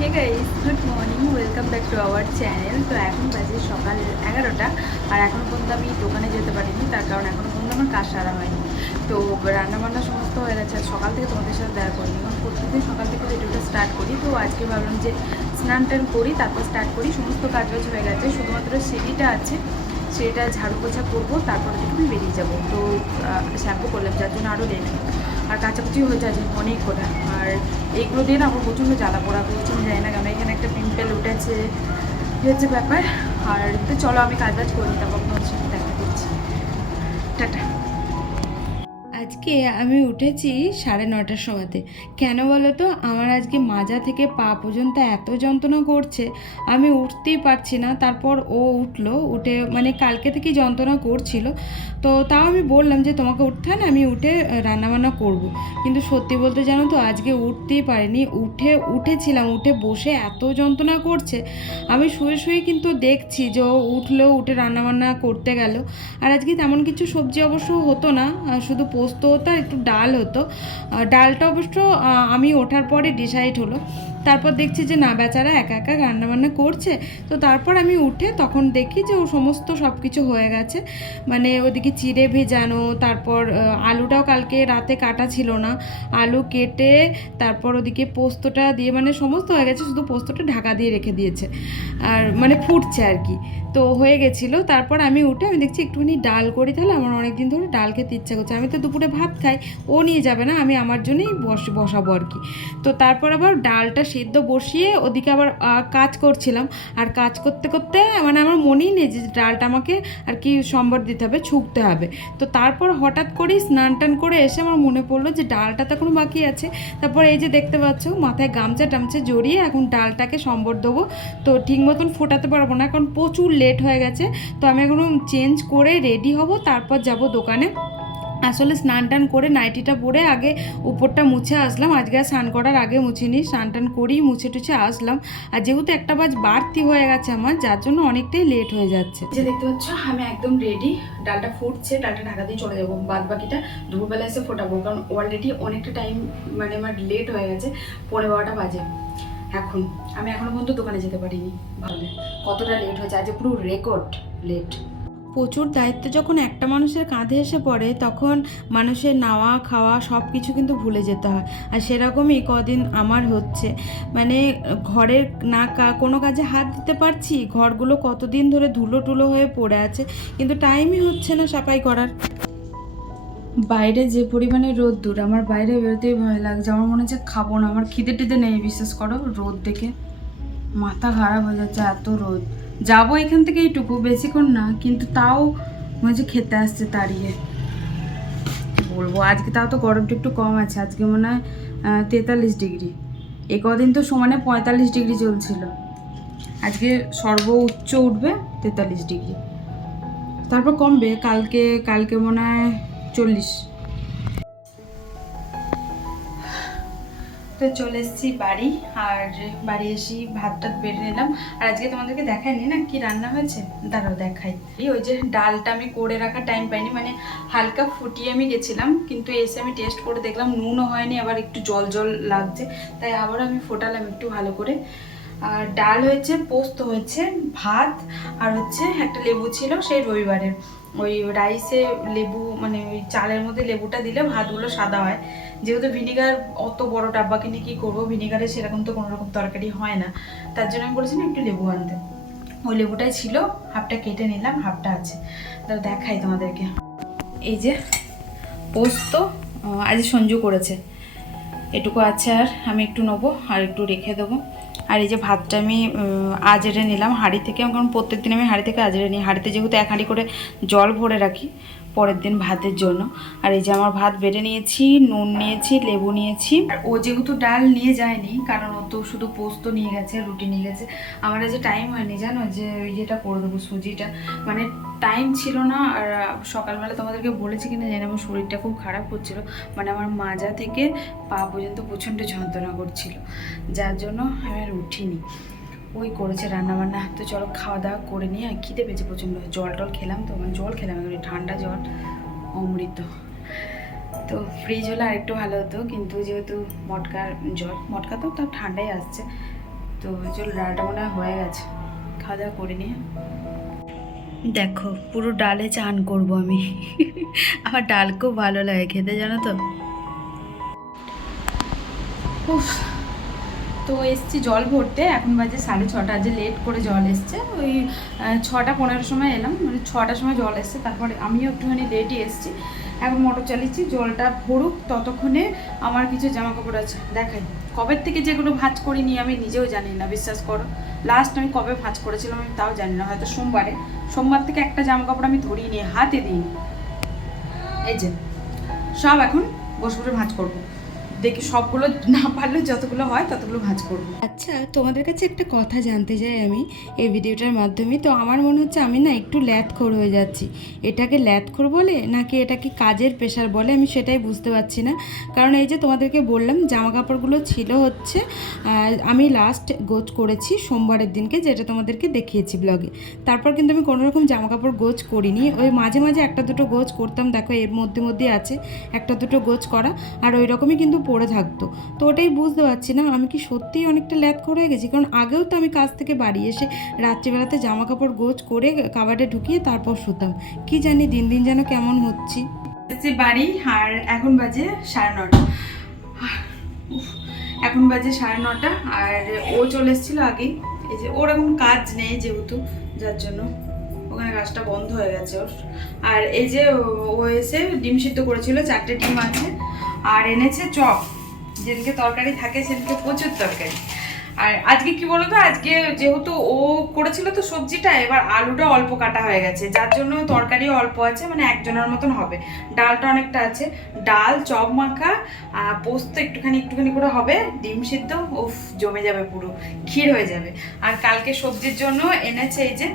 Hey guys, good morning, welcome back to our channel. তো এখন বাজে সকাল 11টা, আর এখনও পর্যন্ত আমি দোকানে যেতে পারিনি, তার কারণ এখনও পর্যন্ত আমার কাজ সারা হয়নি। তো রান্নাবান্না সমস্ত হয়ে গেছে। সকাল থেকে তোমাদের সাথে দেখা করিনি, কারণ প্রত্যেকদিন সকাল থেকে ভিডিওটা স্টার্ট করি। তো আজকে ভাবলাম যে স্নান টান করি, তারপর স্টার্ট করি। সমস্ত কাজবাজ হয়ে গেছে, শুধুমাত্র সিঁড়িটা আছে, সেটা ঝাড়ু পোছা করবো, তারপরে দেখুন বেরিয়ে যাবো। তো শ্যাম্পু করলাম, যার জন্য আরও লেট। আর কাচাকুচি হয়ে যাচ্ছে অনেক কটা, আর এইগুলো দিয়ে না আমার প্রচণ্ড জ্বালা পোড়া করছে। আমি জানি না কেন এখানে একটা পিম্পল উঠেছে, হচ্ছে ব্যাপার। আর তো চলো আমি কাজ বাজ করি, তারপর আপনার সাথে দেখা করছি। টাটা। আজকে আমি উঠেছি 9:30টার সময়তে। কেন বলো তো, আমার আজকে মাজা থেকে পা পর্যন্ত এত যন্ত্রণা করছে, আমি উঠতেই পারছি না। তারপর ও উঠলো, উঠে মানে কালকে থেকেই যন্ত্রণা করছিল। তো তাও আমি বললাম যে তোমাকে উঠতে হয় না, আমি উঠে রান্নাবান্না করব। কিন্তু সত্যি বলতে জানো তো, আজকে উঠতেই পারিনি। উঠেছিলাম, উঠে বসে এত যন্ত্রণা করছে। আমি শুয়ে শুয়ে কিন্তু দেখছি যে ও উঠলো, উঠে রান্নাবান্না করতে গেল। আর আজকে তেমন কিছু সবজি অবশ্য হতো না, শুধু পোস্ত হতো আর একটু ডাল হতো। ডালটা অবশ্য আমি ওঠার পরে ডিসাইড হলো। তারপর দেখছি যে না, বেচারা একা একা রান্নাবান্না করছে। তো তারপর আমি উঠে তখন দেখি যে ও সমস্ত সব কিছু হয়ে গেছে। মানে ওদিকে চিড়ে ভেজানো, তারপর আলুটাও কালকে রাতে কাটা ছিল না, আলু কেটে তারপর ওদিকে পোস্তটা দিয়ে, মানে সমস্ত হয়ে গেছে, শুধু পোস্তটা ঢাকা দিয়ে রেখে দিয়েছে। আর মানে ফুটছে আর কি। তো হয়ে গেছিলো। তারপর আমি উঠে আমি দেখছি একটুখানি ডাল করি, তাহলে আমার অনেক দিন ধরে ডাল খেতে ইচ্ছা করছে। আমি তো দুপুরে ভাত খাই, ও নিয়ে যাবে না, আমি আমার জন্যই বসাবো আর কি। তো তারপর আবার ডালটা সেদ্ধ বসিয়ে ওদিকে আবার কাজ করছিলাম। আর কাজ করতে করতে মানে আমার মনেই নেই যে ডালটা আমাকে আর কি সম্বর দিতে হবে, ছুঁকতে হবে। তো তারপর হঠাৎ করেই স্নান টান করে এসে আমার মনে পড়লো যে ডালটা তো এখনও বাকি আছে। তারপর এই যে দেখতে পাচ্ছ, মাথায় গামছা টামছা জড়িয়ে এখন ডালটাকে সম্বর দেবো। তো ঠিক মতন ফোটাতে পারবো না, কারণ প্রচুর লেট হয়ে গেছে। তো আমি এখনো চেঞ্জ করে রেডি হব, তারপর যাব দোকানে। আসলে স্নান টান করে নাইটিটা পরে আগে উপরটা মুছে আসলাম। আজকে আর স্নান করার আগে মুছিনি, স্নান টান করেই মুছে টুছে আসলাম। আর যেহেতু একটা বাজ বাড়তি হয়ে গেছে আমার, যার জন্য অনেকটাই লেট হয়ে যাচ্ছে। যে দেখতে পাচ্ছ আমি একদম রেডি, ডালটা ফুটছে, ডালটা ঢাকা দিয়ে চলে যাবো। বাদ বাকিটা দুপুরবেলা এসে ফোটাবো, কারণ অলরেডি অনেকটা টাইম মানে আমার লেট হয়ে গেছে, 11:15 বাজে এখন। আমি এখনো পর্যন্ত দোকানে যেতে পারিনি, ভাবে কতটা লেট হয়েছে। আজ পুরো রেকর্ড লেট। প্রচুর দায়িত্ব যখন একটা মানুষের কাঁধে এসে পড়ে, তখন মানুষের নাওয়া খাওয়া সব কিছু কিন্তু ভুলে যেতে হয়। আর সেরকমই কদিন আমার হচ্ছে। মানে ঘরের না কোনো কাজে হাত দিতে পারছি, ঘরগুলো কতদিন ধরে ধুলো টুলো হয়ে পড়ে আছে, কিন্তু টাইমই হচ্ছে না সাফাই করার। বাইরে যে পরিমাণে রোদ্দুর, আমার বাইরে বেরোতেই ভয় লাগছে। আমার মনে হচ্ছে খাবো না, আমার খিদে টিদে নেই, বিশ্বাস করো। রোদ দেখে মাথা খারাপ হয়ে যাচ্ছে, এত রোদ। যাবো এখান থেকে এইটুকু, বেশিক্ষণ না, কিন্তু তাও মনে হচ্ছে খেতে আসছে তাড়িয়ে। বলবো আজকে তাও তো গরমটা একটু কম আছে, আজকে মনে হয় 43 ডিগ্রি। এ কদিন তো সমানে 45 ডিগ্রি চলছিল, আজকে সর্বোচ্চ উঠবে 43 ডিগ্রি। তারপর কমবে কালকে, কালকে মনে হয় 40। তো চলে এসেছি বাড়ি, আর বাড়ি এসেই ভাত টাত বেড়ে নিলাম। আর আজকে তোমাদেরকে দেখাইনি না কি রান্না হয়েছে, দাঁড়াও দেখাই। ওই যে ডালটা আমি করে রাখার টাইম পাইনি, মানে হালকা ফুটিয়ে আমি গেছিলাম, কিন্তু এসে আমি টেস্ট করে দেখলাম নুনও হয়নি, আবার একটু জল জল লাগছে। তাই আবার আমি ফোটালাম একটু ভালো করে। আর ডাল হয়েছে, পোস্ত হয়েছে, ভাত, আর হচ্ছে একটা লেবু ছিল সেই রবিবারের। ওই রাইসে লেবু, মানে ওই চালের মধ্যে লেবুটা দিলে ভাতগুলো সাদা হয়। যেহেতু ভিনিগার অত বড় ডাব্বা কিনে কী করবো, ভিনিগারে সেরকম তো কোনো রকম তরকারি হয় না, তার জন্য আমি বলেছি না একটু লেবু আনতে। ওই লেবুটাই ছিল, হাফটা কেটে নিলাম, হাফটা আছে। তাহলে দেখাই তোমাদেরকে। এই যে পোস্ত আজ সঞ্জু করেছে, এটুকু আছে, আর আমি একটু নেবো আর একটু রেখে দেবো। আর এই যে ভাতটা আমি আজেরে নিলাম হাঁড়ি থেকে, কারণ প্রত্যেক দিন আমি হাঁড়ি থেকে আজেরে নিই। হাঁড়িতে যেহেতু 1 হাঁড়ি করে জল ভরে রাখি পরের দিন ভাতের জন্য। আর এই যে আমার ভাত বেড়ে নিয়েছি, নুন নিয়েছি, লেবু নিয়েছি। ও যেহেতু ডাল নিয়ে যায়নি, কারণ ও তো শুধু পোস্ত নিয়ে গেছে, রুটি নিয়ে গেছে। আমার যে টাইম হয়নি জানো, যে ওই যেটা করে দেবো সুজিটা, মানে টাইম ছিল না। আর সকালবেলা তোমাদেরকে বলেছি কিনা জানি, আমার শরীরটা খুব খারাপ হচ্ছিলো, মানে আমার মাজা থেকে পা পর্যন্ত প্রচণ্ড যন্ত্রণা করছিল, যার জন্য আমি আর উঠিনি। ওই করেছে রান্নাবান্না। তো চলো খাওয়া দাওয়া করে নিয়ে, খিদে পেয়েছে প্রচণ্ড। জল টল খেলাম, তো মানে জল খেলাম ঠান্ডা জল, অমৃত। তো ফ্রিজ হলে আরেকটু ভালো হতো, কিন্তু যেহেতু মটকার জল, মটকা তো তার ঠান্ডাই আসছে, তো চল ডালটা মনে হয়ে গেছে, খাওয়া দাওয়া করে নিয়ে। দেখো পুরো ডালে চান করব আমি। আমার ডাল খুব ভালো লাগে খেতে, জানো তো। উফ, তো এসছি জল ভরতে, এখন বাজে 6:30, আজ লেট করে জল এসছে। ওই 6:15 সময় এলাম, মানে 6টার সময় জল এসছে, তারপরে আমিও একটুখানি লেটই এসছি। এখন মোটর চালিয়েছি, জলটা ভরুক, ততক্ষণে আমার কিছু জামা কাপড় আছে দেখাই। কবের থেকে যেগুলো ভাঁজ করিনি আমি নিজেও জানি না, বিশ্বাস করো। লাস্ট আমি কবে ভাঁজ করেছিলাম আমি তাও জানি না, হয়তো সোমবার থেকে একটা জামা কাপড় আমি ধরিয়ে নিয়ে হাতে দিইনি। এই যে সব এখন বসে বসে ভাঁজ করবো, দেখি সবগুলো না পারলে যতগুলো হয় ততগুলো ভাঁজ করবো। আচ্ছা, তোমাদের কাছে একটা কথা জানতে চাই আমি এই ভিডিওটার মাধ্যমে। তো আমার মনে হচ্ছে আমি না একটু ল্যাথখোর হয়ে যাচ্ছি। এটাকে ল্যাথখোর বলে নাকি এটাকে কাজের প্রেশার বলে, আমি সেটাই বুঝতে পারছি না। কারণ এই যে তোমাদেরকে বললাম জামা কাপড়গুলো ছিল হচ্ছে আমি লাস্ট গোছ করেছি সোমবারের দিনকে, যেটা তোমাদেরকে দেখিয়েছি ব্লগে। তারপর কিন্তু আমি কোনো রকম জামা কাপড় গোছ করিনি। ওই মাঝে মাঝে একটা দুটো গোছ করতাম, দেখো এর মধ্যে আছে একটা দুটো গোছ করা, আর ওই রকমই কিন্তু পড়ে থাকতো। তো ওটাই বুঝতে পারছি না আমি কি সত্যিই অনেকটা ল্যাথখোর হয়ে গেছি। কারণ আগেও তো আমি কাজ থেকে বাড়ি এসে রাত্রিবেলাতে জামা কাপড় গোছ করে কাবাডে ঢুকিয়ে তারপর শুতাম। কি জানি দিন দিন যেন কেমন হচ্ছি। বাড়ি আর এখন বাজে 9:30। এখন বাজে 9:30, আর ও চলে এসেছিলো আগেই। এই যে ওর এখন কাজ নেই যেহেতু, যার জন্য ওখানে কাজটা বন্ধ হয়ে গেছে ওর। আর এই যে ও এসে ডিম সিদ্ধ করেছিল, 4টে ডিম আছে, আর এনেছে চপ। যেদিনকে তরকারি থাকে সেদিনকে প্রচুর তরকারি। আর আজকে কি বলতো, আজকে যেহেতু ও করেছিল তো সবজিটা, এবার আলুটা অল্প কাটা হয়ে গেছে, যার জন্য তরকারিও অল্প আছে, মানে একজনের মতন হবে। ডালটা অনেকটা আছে, ডাল, চপ মাখা, পোস্ত একটুখানি করে হবে, ডিম সিদ্ধ, উফ জমে যাবে, পুরো ক্ষীর হয়ে যাবে। আর কালকে সবজির জন্য এনেছে এই যে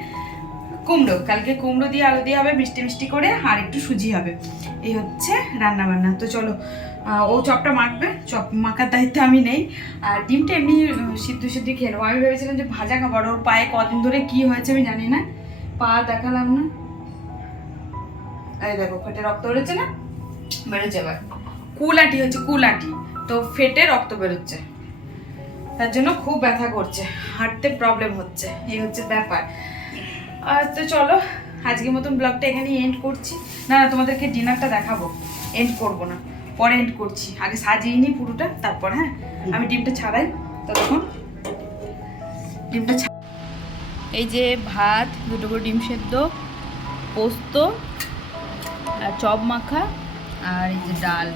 কুমড়ো, কালকে কুমড়ো দিয়ে আলু দিয়ে হবে, মিষ্টি মিষ্টি করে, আর একটু সুজি হবে। এই হচ্ছে রান্না বান্না। তো চলো, ও চপটা মাখবে, চপ মাখার দায়িত্ব আমি নেই। আর ডিমটা এমনি সিদ্ধ খেয়ে নেবো। আমি ভেবেছিলাম যে ভাজা খাবার, ওর পায়ে কদিন ধরে কি হয়েছে আমি জানি না, পা দেখালাম না, এই দেখো ফেটে রক্ত বেরোচ্ছে না, বেরোচ্ছে এবার, কুলাটি হচ্ছে কুলাটি, তো ফেটে রক্ত বেরোচ্ছে, তার জন্য খুব ব্যথা করছে, হাঁটতে প্রবলেম হচ্ছে, এই হচ্ছে ব্যাপার। তো চলো আজকের মতন ব্লগটা এখানেই এন্ড করছি। না তোমাদেরকে ডিনারটা দেখাবো, এন্ড করবো না, পরে এন্ড করছি। আগে সাজিয়ে নিই পুরোটা, তারপর হ্যাঁ আমি ডিমটা ছাড়াই, ততক্ষণ ডিমটা এই যে ভাত, 2টো করে ডিম সেদ্ধ, পোস্ত আর চপ মাখা, আর এই যে ডাল।